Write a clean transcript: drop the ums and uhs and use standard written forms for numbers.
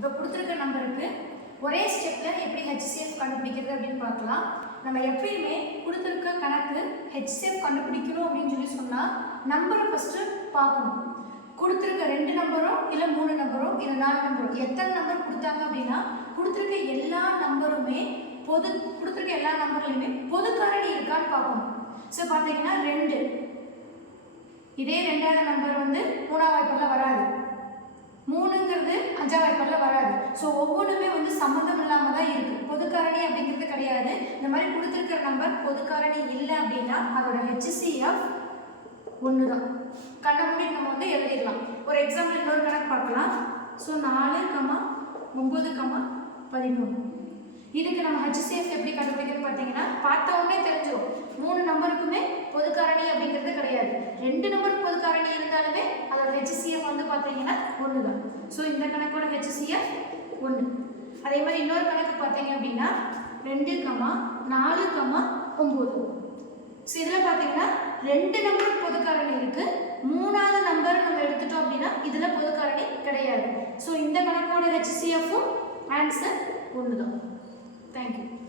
இப்போ கொடுத்துருக்க நம்பருக்கு ஒரே ஸ்டெப்பில் எப்படி HCF கண்டுபிடிக்கிறது அப்படின்னு பார்க்கலாம். நம்ம எப்பயுமே கொடுத்துருக்க கணக்கு HCF கண்டுபிடிக்கணும் அப்படின்னு சொன்னால் நம்பரை ஃபஸ்ட்டு பார்க்கணும். கொடுத்துருக்க 2 நம்பரும் இல்லை 3 நம்பரும் இல்லை 4 நம்பரும் எத்தனை நம்பர் கொடுத்தாங்க அப்படின்னா கொடுத்துருக்க எல்லா நம்பருமே கொடுத்துருக்க எல்லா நம்பர்லையுமே பொது காரணி இருக்கான்னு பார்க்கணும். ஸோ பார்த்தீங்கன்னா 2 இதே 2வது நம்பர் 3ஆவது வாய்ப்பாடில் வராது, 3ங்கிறது 5ஆவது வாய்ப்பாடில் வராது. ஸோ ஒவ்வொன்றுமே சம்மந்தம் இல்லாமல் தான் இருக்குது, பொது காரணி அப்படிங்கிறது கிடையாது. இந்த மாதிரி கொடுத்துருக்கிற நம்பர் பொது காரணி இல்லை அப்படின்னா அதோட HCF 1 தான். கண்ணை மூடி நம்ம எழுதிடலாம். ஒரு எக்ஸாம்பிள் இன்னொரு கணக்கு பார்க்கலாம். ஸோ 4, 9, 13 இதுக்கு நம்ம HCF எப்படி கண்டுபிடிக்கிறது பார்த்தீங்கன்னா பார்த்த உடனே தெரிஞ்சிடும். 3 நம்பருக்குமே பொது காரணி அப்படிங்கிறது கிடையாது. 2 நம்பருக்கு பொது காரணி இருந்தாலுமே அதோட HCF பார்த்தீங்கன்னா 1 தான். ஸோ இந்த கணக்கோட HCF 1. அதே மாதிரி இன்னொரு கணக்கு பார்த்தீங்க அப்படின்னா 2, 4, 9. ஸோ இதில் பார்த்தீங்கன்னா 2 நம்பருக்கு பொது காரணி இருக்கு, 3வது நம்பர் நம்ம எடுத்துட்டோம் அப்படின்னா இதில் பொது காரணி கிடையாது. ஸோ இந்த கணக்கோட HCF ஆன்சர் 1 தான். Thank you.